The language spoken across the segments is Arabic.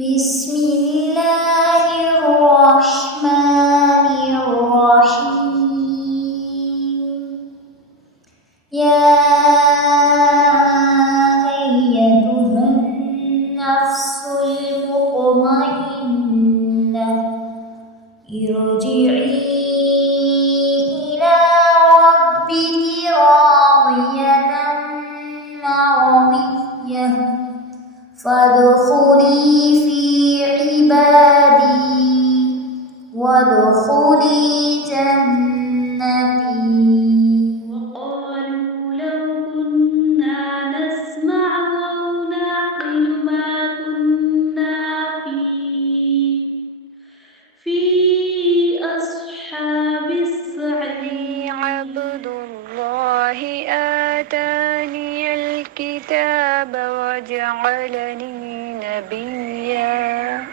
بسم الله الرحمن الرحيم يا أيتها النفس المطمئنة ارجعي إلى ربك راضية مرضية فادخلي في عبادي وادخلي جنتي. وقالوا لو كنا نسمع أو نعقل ما كنا في أصحاب السعير. عبد الله آتاني الكتاب وجعلني نبيا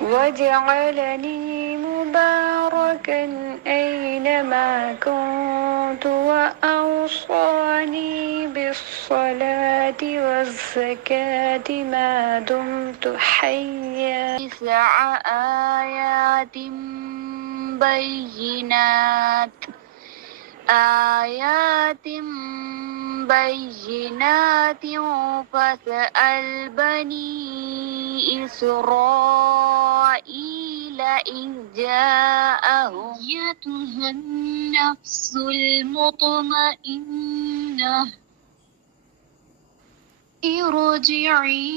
وجعلني مباركا أينما كنت وأوصاني بالصلاة والزكاة ما دمت حيا. 9 آيات بينات فاسأل بني إسرائيل إذ جاءهم. أيتها النفس المطمئنة ارجعي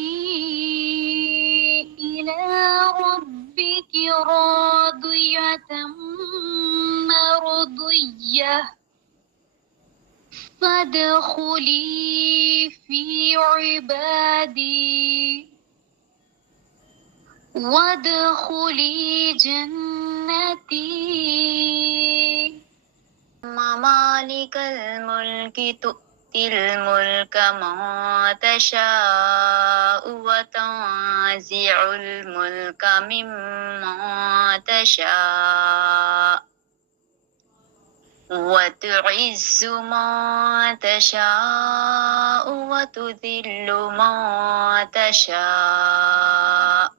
إلى ربك راضية مرضية فادخلي في عبادي وادخلي جنتي. مالك الملك تؤتي الملك من تشاء وتنزع الملك ممن تشاء وتعز من تشاء وتذل من تشاء.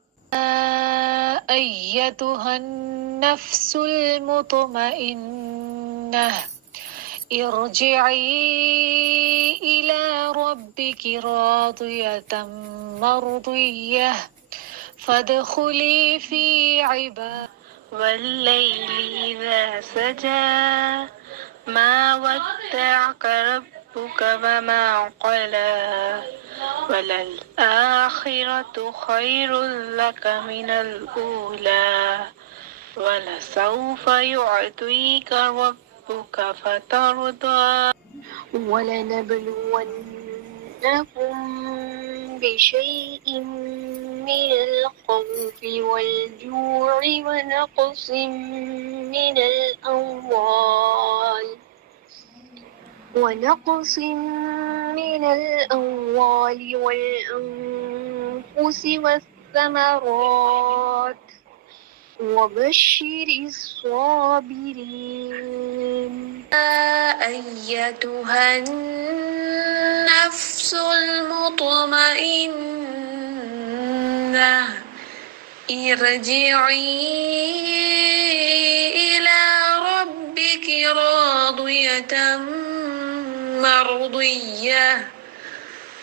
أيتها النفس المطمئنة ارجعي إلى ربك راضية مرضية فادخلي في عبادي. والليل إذا سجى ما ودعك ربك وما قلى وللآخرة خير لك من الأولى ولسوف يعطيك ربك فترضى. ولنبلونكم بشيء من الخوف والجوع ونقص من الأموال والأنفس والثمرات وبشر الصابرين. يا أيتها النفس المطمئنة ارجعي إلى ربك راضية مرضية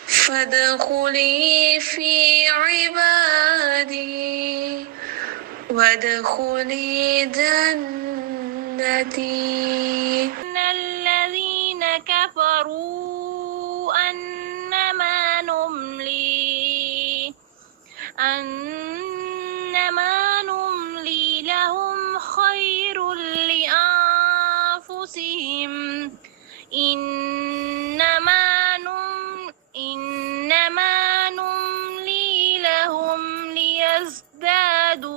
فادخلي في عبادي وادخلي جنتي. إن الذين كفروا أنما نملي لهم خير لأنفسهم إنما نملي لهم ليزدادوا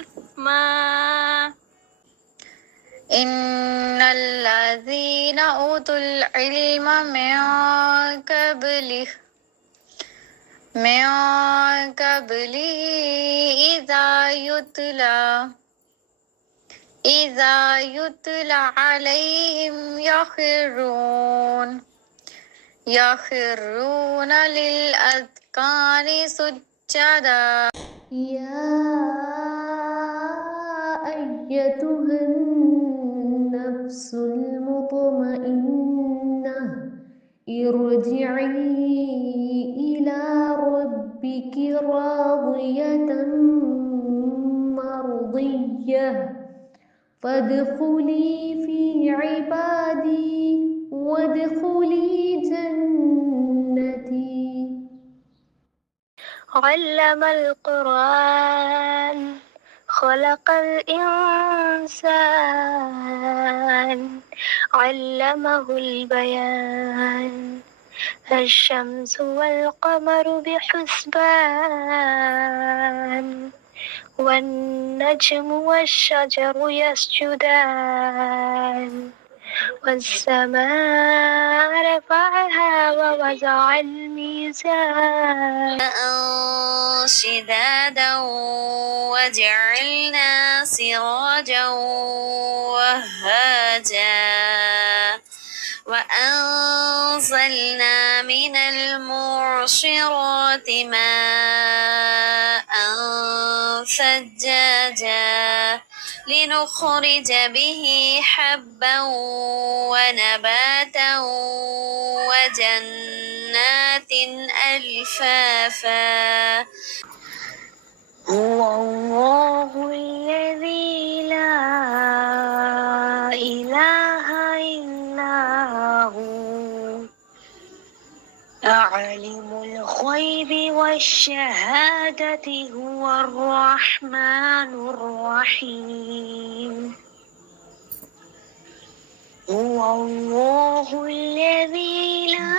إثما. إن الذين أوتوا العلم من قبله إذا يتلى عليهم يخرون للأذقان ركعان سجدا يا أيتها النفس المطمئنة ارجعي إلى ربك راضية مرضية فادخلي في عبادي وادخلي جنتي. علم القرآن خلق الإنسان علمه البيان الشمس والقمر بحسبان والنجم والشجر يسجدان والسماء رفعها ووضع الميزان شدادا وجعلنا سراجا وهاجا وأنزلنا من المعصرات ماء ثجاجا لنخرج به حبا ونباتا وجنات ألفافا هو الله الذي لا إله إلا هو عالم الغيب والشهادة هو الرحمن الرحيم هو الله الذي لا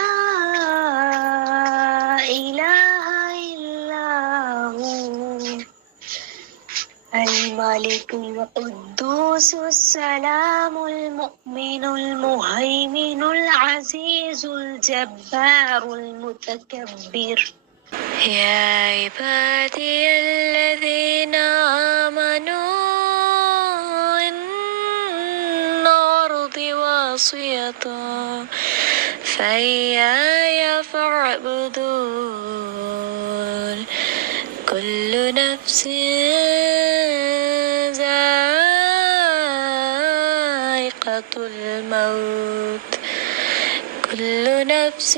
إله إلا هو الملك القدوس السلام المؤمن المهيمن العزيز الجبار المتكبر يا عبادي الذين آمنوا إن أرضي واسعة فإياي فاعبدون كل نفس ذائقة الموت كل نفس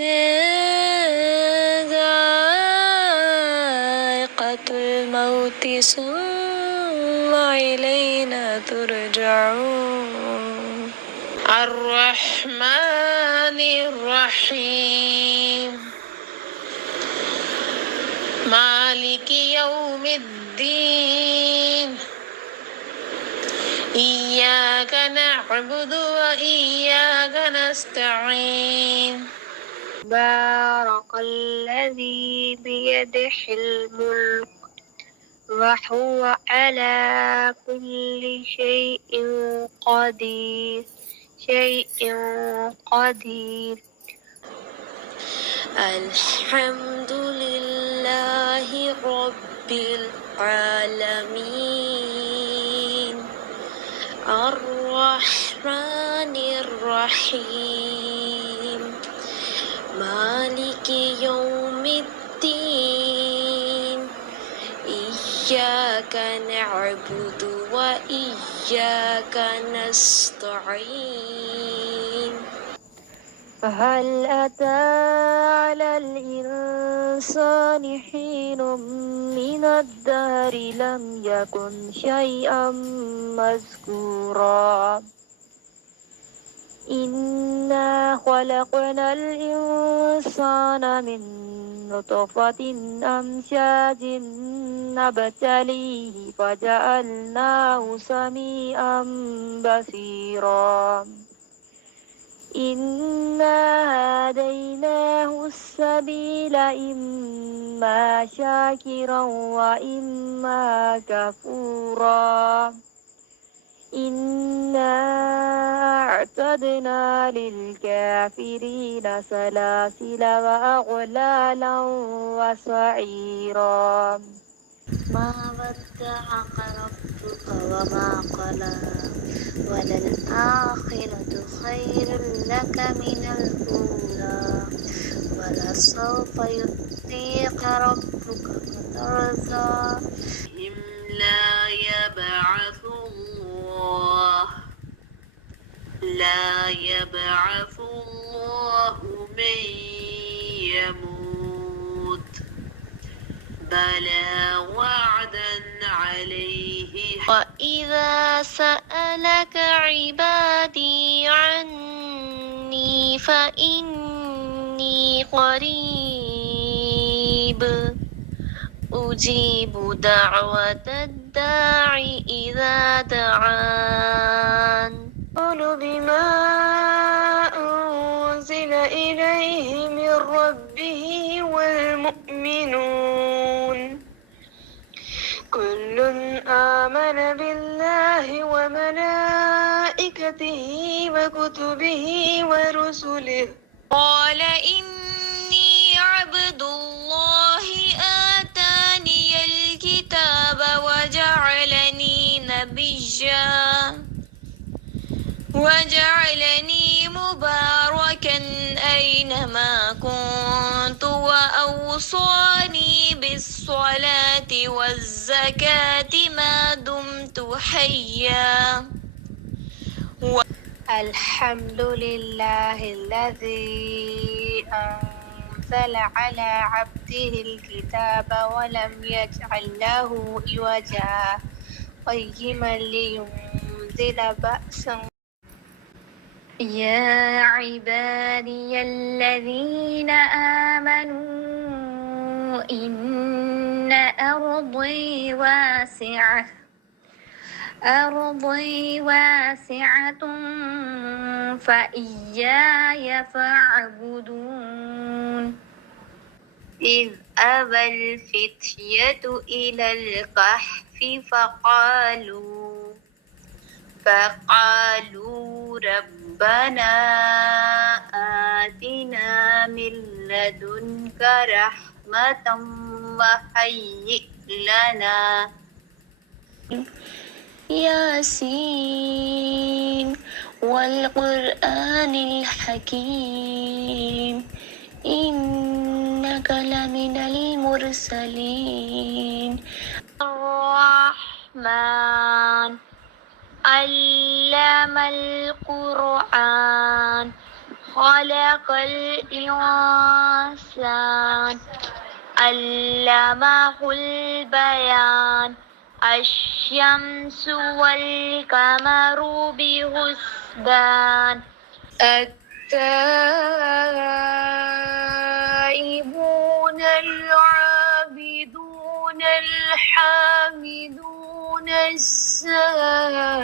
ذائقة الموت ثم إلينا ترجعون الرحمن الرحيم مالك يوم الدين إياك نعبد وإياك نستعين بارك الذي بيده الملك وهو على كل شيء قدير الحمد لله رب العالمين الرحمن الرحيم مالك يوم الدين إياك نعبد وإياك نستعين هل أتى على الإنسان حين من الدهر لم يكن شيئا مذكورا إنا خلقنا الإنسان من نطفة أمشاج نبتليه فجعلناه سميعا بصيرا إنا هديناه السبيل إما شاكرا وإما كفورا إنا أعتدنا للكافرين سلاسل وأغلالا وسعيرا ما ودعك ربك وما قلى وللآخرة خير لك من الأولى ولسوف يعطيك ربك فترضى لا يبعث الله من يموت بلى وعدا عليه وإذا سألك عبادي عني فإني قريب أجيب دعوة الداع إذا دعان قل بما أنزل إليه من ربه والمؤمنون كل آمن بالله وملائكته وكتبه ورسله قال إني عبد الله آتاني الكتاب وجعلني مباركا أينما كنت وأوصاني بالصلاة والزكاة ما دمت حيا الحمد لله الذي أنزل على عبده الكتاب ولم يجعل له عوجا قيما لينزل بأسا يا عبادي الذين آمنوا إن أرضي واسعة فإياي فاعبدون إذ أبى الفتية إلى الكهف فقالوا ربنا آتنا من لدنك رحمة وهيئ لنا ياسين والقرآن الحكيم إنك لمن المرسلين الرحمن علم القرآن خلق الإنسان علمه البيان الشمس والقمر بحسبان التائبون العابدون الحامدون السائحون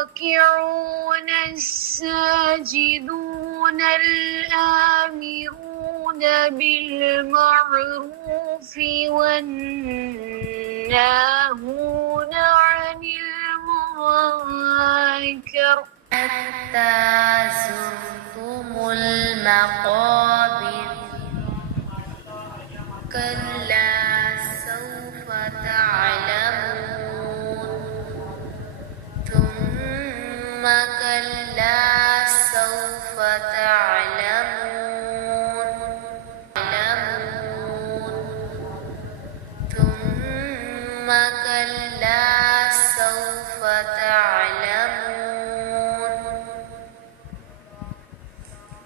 الراكعون الساجدون الآمرون بالمعروف والناهون عن المنكر حتى زرتم المقابر كلا سوف تعلمون ثم كلا سوف تعلمون ثم كلا سوف تعلمون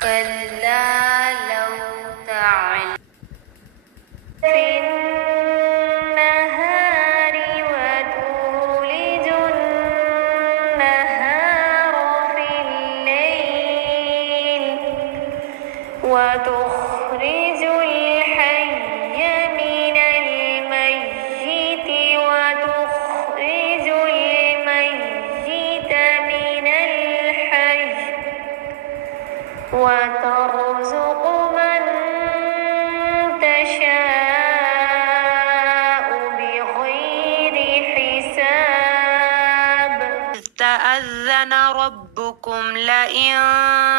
كلا لو تعلمون في النهار وتولج النهار في الليل وتخرج الحي من الميت وتخرج الميت من الحي وترزق من تشاء بغير حساب إذ تأذن ربكم لئن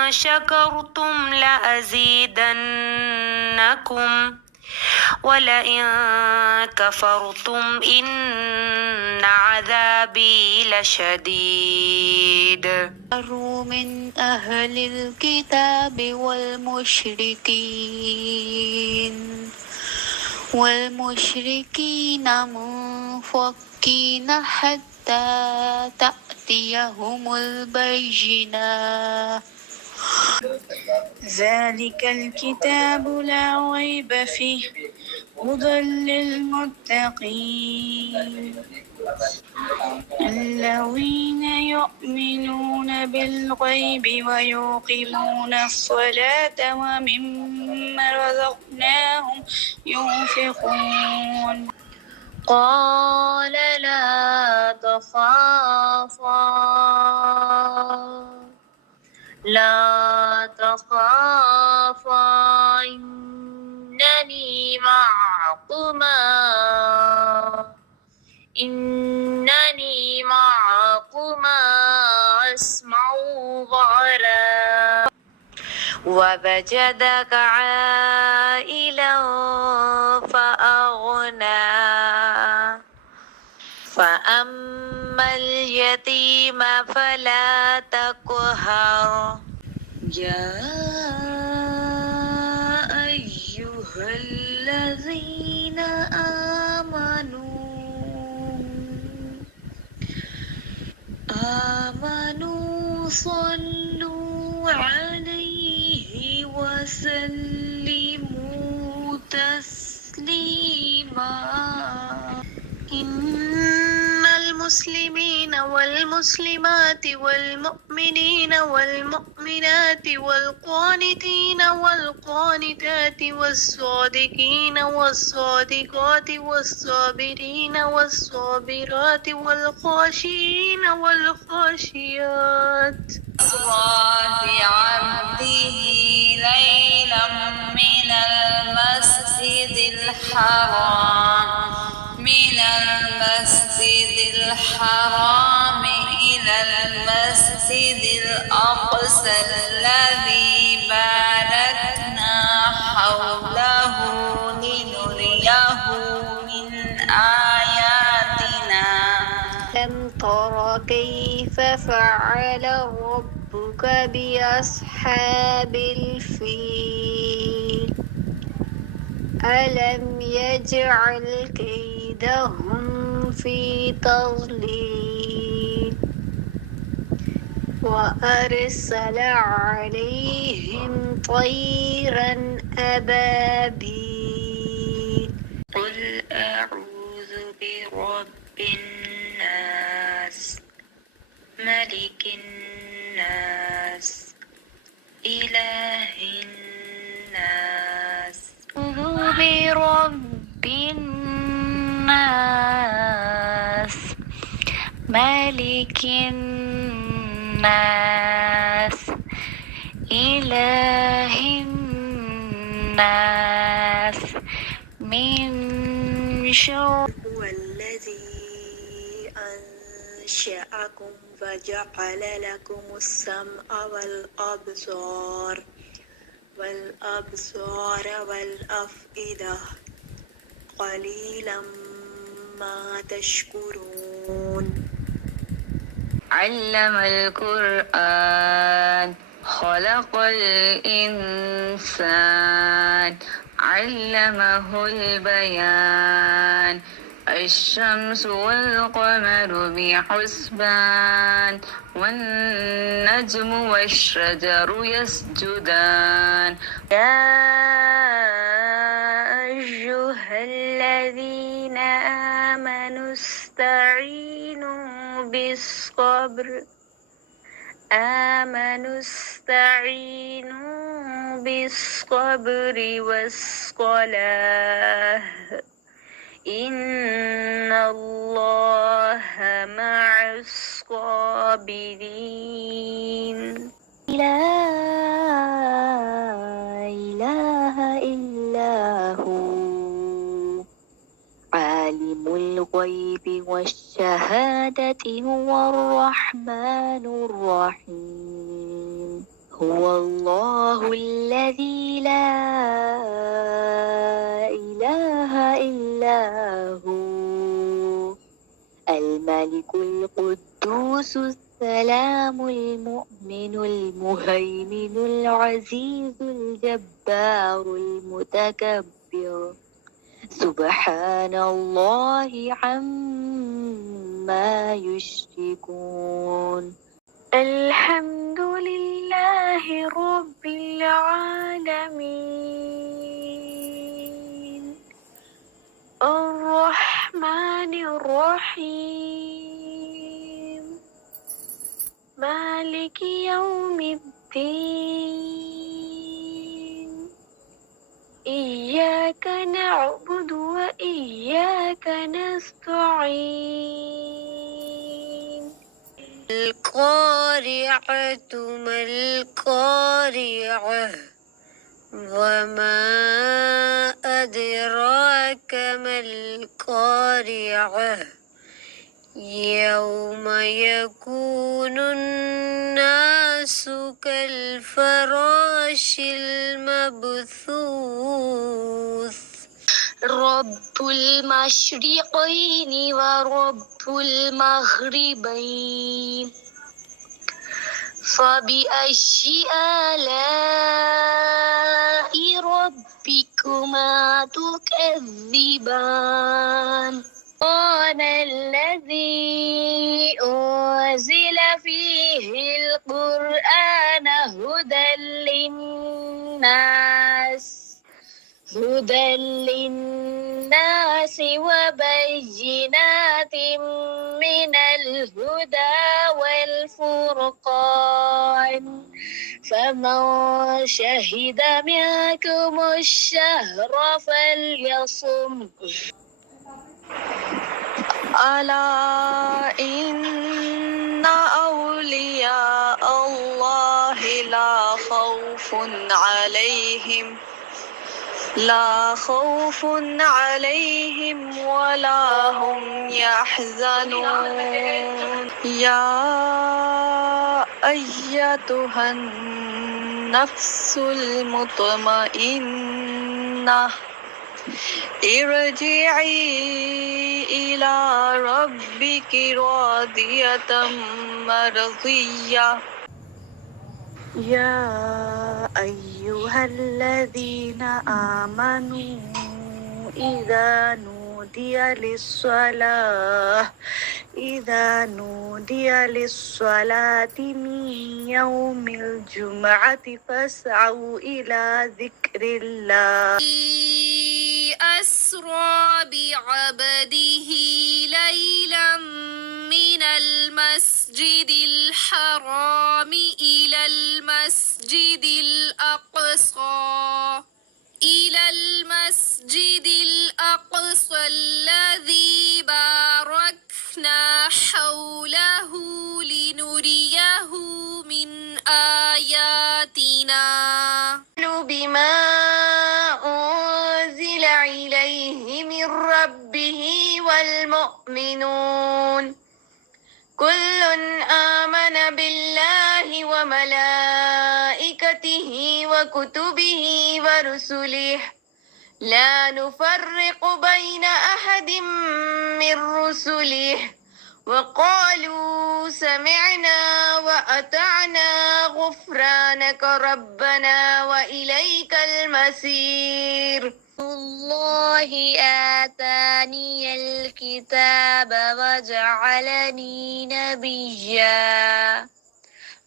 شكرتم لأزيدنكم ولئن كفرتم إن عذابي لشديد من أهل الكتاب والمشركين منفكين حتى تأتيهم البينة ذلك الكتاب لا ريب فيه هدى للمتقين الذين يؤمنون بالغيب ويقيمون الصلاة ومما رزقناهم ينفقون قال لا تخافا إنني معكما أسمع وأرى ووجدك عائلا فأغنى فأما اليتيم فلا تقهر يا أيها الذين آمنوا صلوا عليه وسلموا تسليما إن المسلمين والمسلمات والمؤمنين والمؤمنات والقانتين والقانتات والصادقين والصادقات والصابرين والصابرات والخاشعين والخاشيات بعبده ليلا من المسجد الحرام إلى المسجد الأقصى الذي باركنا حوله لنريه من آياتنا لم تر كيف فعل ربك بأصحاب الفيل ألم يجعل كيدهم في تضليل وأرسل عليهم طيرا أبابيل قل أعوذ برب الناس ملك الناس إله الناس أعوذ برب الناس ملك الناس إله الناس من شر هو الذي أنشأكم فجعل لكم السمع والأبصار والأفئدة قليلا ما تشكرون علم القرآن خلق الإنسان علمه البيان الشمس والقمر بحسبان والنجم والشجر يسجدان يا أيها الذين آمنوا استعينوا بالصبر والصلاة إن الله مع الصابرين لا إله إلا هو عالم الغيب والشهادة هو الرحمن الرحيم هو الله الذي لا إله إلا هو الملك القدوس السلام المؤمن المهيمن العزيز الجبار المتكبر سبحان الله عما يشركون. الحمد لله رب العالمين الرحمن الرحيم مالك يوم الدين إياك نعبد وإياك نستعين. القارعة ما القارعة وما أدراك ما القارعة يوم يكون الناس كالفراش المبثوث. رب المشرقين ورب المغربين فبأي آلاء ربكما تكذبان. سبحان الذي أنزل فيه القرآن هدى للناس وبينات من الهدى والفرقان فمن شهد منكم الشهر فليصم. ألا إن أولياء الله لا خوف عليهم ولا هم يحزنون. يا أيتها النفس المطمئنة ارجعي إلى ربك راضية مرضية. يا أيها الذين آمنوا إذا نودي للصلاة من يوم الجمعة فاسعوا إلى ذكر الله. أسرى بعبده ليلا من المسجد الحرام إلى المسجد الأقصى الذي باركنا حوله لنريه من آياتنا. بما أنزل إليه من ربه والمؤمنون كل آمن بالله وملائكته وكتبه ورسله لا نفرق بين أحد من رسله وقالوا سمعنا وأطعنا غفرانك ربنا وإليك المصير. الله آتاني الكتاب وجعلني نبيا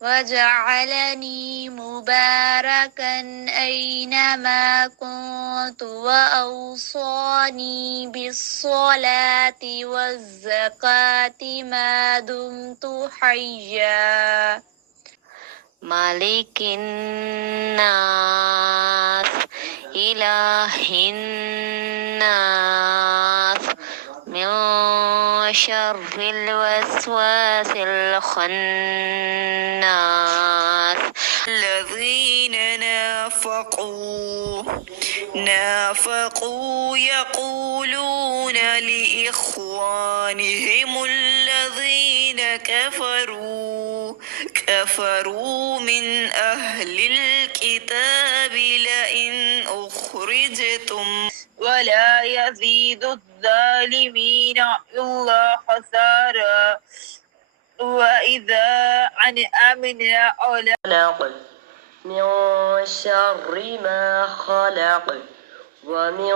وجعلني مباركا أينما كنت وأوصاني بالصلاة والزكاة ما دمت حيا. مالك الناس إله الناس من شر الوسواس الخناس. الذين نافقوا يقولون لإخوانهم الذين كفروا كفروا من أهل الكتاب لئن أخرجتم ولا يزيد الظالمين إلا خسارا وإذا أنعمنا على خلق من شر ما خلق ومن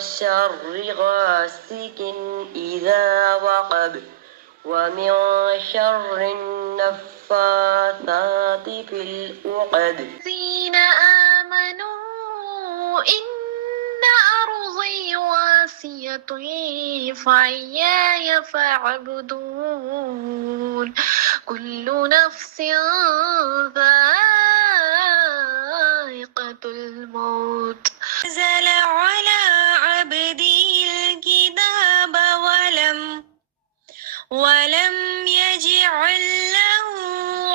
شر غاسق إذا وقب ومن شر النفاثات في العقد الذين آمنوا إن أرضي واسعة فإياي فاعبدون كل نفس ذائقة الموت نزل على عبدي الكتاب ولم يجعل له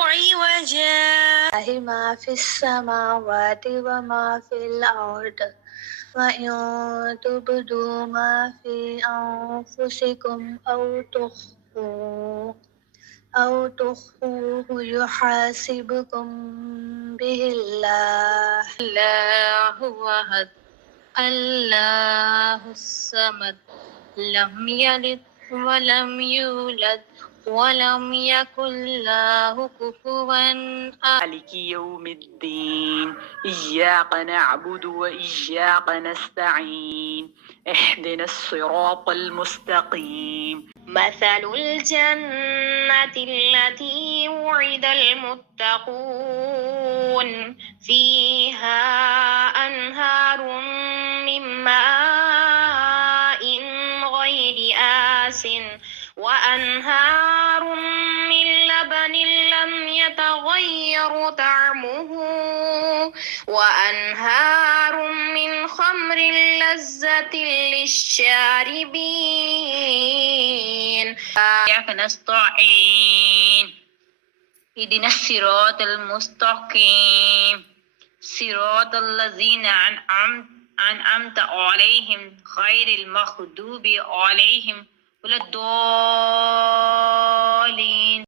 عوجا ما في السماوات وما في الأرض وإن تبدوا ما في أنفسكم أو تخفوه يحاسبكم به الله أحد الله الصمد لم يلد ولم يولد ولم يكن له كفوا أحد مالك يوم الدين إياك نعبد وإياك نستعين اهدنا الصراط المستقيم مثل الجنة التي وعد المتقون فيها أنهار من ماء غير آسن وأنهار من لبن لم يتغير طعمه وأنهار من خمر لذة للشاربين إياك نستعين اهدنا الصراط المستقيم صراط الذين أنعمت عليهم غير المغضوب عليهم ولا الضالين